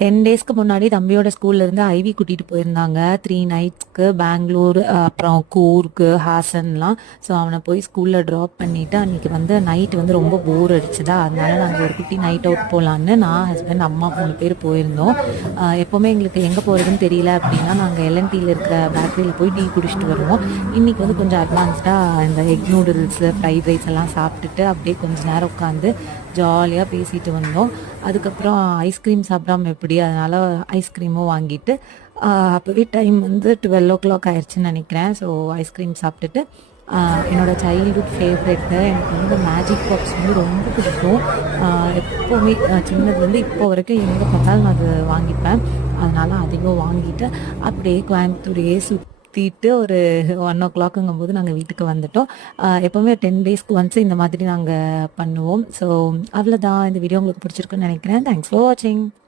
10 டேஸ்க்கு முன்னாடி தம்பியோட ஸ்கூல்லேருந்து ஐவி கூட்டிகிட்டு போயிருந்தாங்க 3 நைட்ஸ்க்கு பெங்களூர், அப்புறம் கூர்க்கு, ஹாசன்லாம். ஸோ அவனை போய் ஸ்கூலில் ட்ராப் பண்ணிவிட்டு அன்றைக்கி வந்து நைட் வந்து ரொம்ப போர் அடிச்சுதா, அதனால நாங்கள் ஒரு குட்டி நைட் அவுட் போகலான்னு நான், ஹஸ்பண்ட், அம்மா 3 பேர் போயிருந்தோம். எப்போவுமே எங்களுக்கு எங்கே போகிறதுன்னு தெரியல அப்படின்னா நாங்கள் எல்என்டியில் இருக்கிற பேக்கரியில் போய் டீ குடிச்சிட்டு வருவோம். இன்றைக்கி வந்து கொஞ்சம் அட்வான்ஸ்டாக இந்த எக் நூடுல்ஸு, ஃப்ரைட் ரைஸ் எல்லாம் சாப்பிட்டுட்டு அப்படியே கொஞ்சம் நேரம் உட்காந்து ஜாலியாக பேசிட்டு வந்தோம். அதுக்கப்புறம் ஐஸ்கிரீம் சாப்பிடாம எப்படி, அதனால் ஐஸ்கிரீமும் வாங்கிட்டு அப்போவே டைம் வந்து 12 ஆயிடுச்சுன்னு நினைக்கிறேன். ஸோ ஐஸ்கிரீம் சாப்பிட்டுட்டு என்னோடய சைல்ட்ஹுட் ஃபேவரெட்டு எனக்கு வந்து மேஜிக் பாப்ஸ் வந்து ரொம்ப பிடிக்கும். எப்போவுமே சின்னதுலேருந்து இப்போ வரைக்கும் எங்கே பார்த்தாலும் நான் அது வாங்கிப்பேன். அதனால் அதிகம் வாங்கிட்டு அப்படியே கோயம்புத்தூரையே சுற்றிட்டு ஒரு 1 நாங்கள் வீட்டுக்கு வந்துட்டோம். எப்போவுமே 10 டேஸ்க்கு ஒன்ஸ் இந்த மாதிரி நாங்கள் பண்ணுவோம். ஸோ அவ்வளோதான். இந்த வீடியோ உங்களுக்கு பிடிச்சிருக்குன்னு நினைக்கிறேன். தேங்க்ஸ் ஃபார் வாட்சிங்.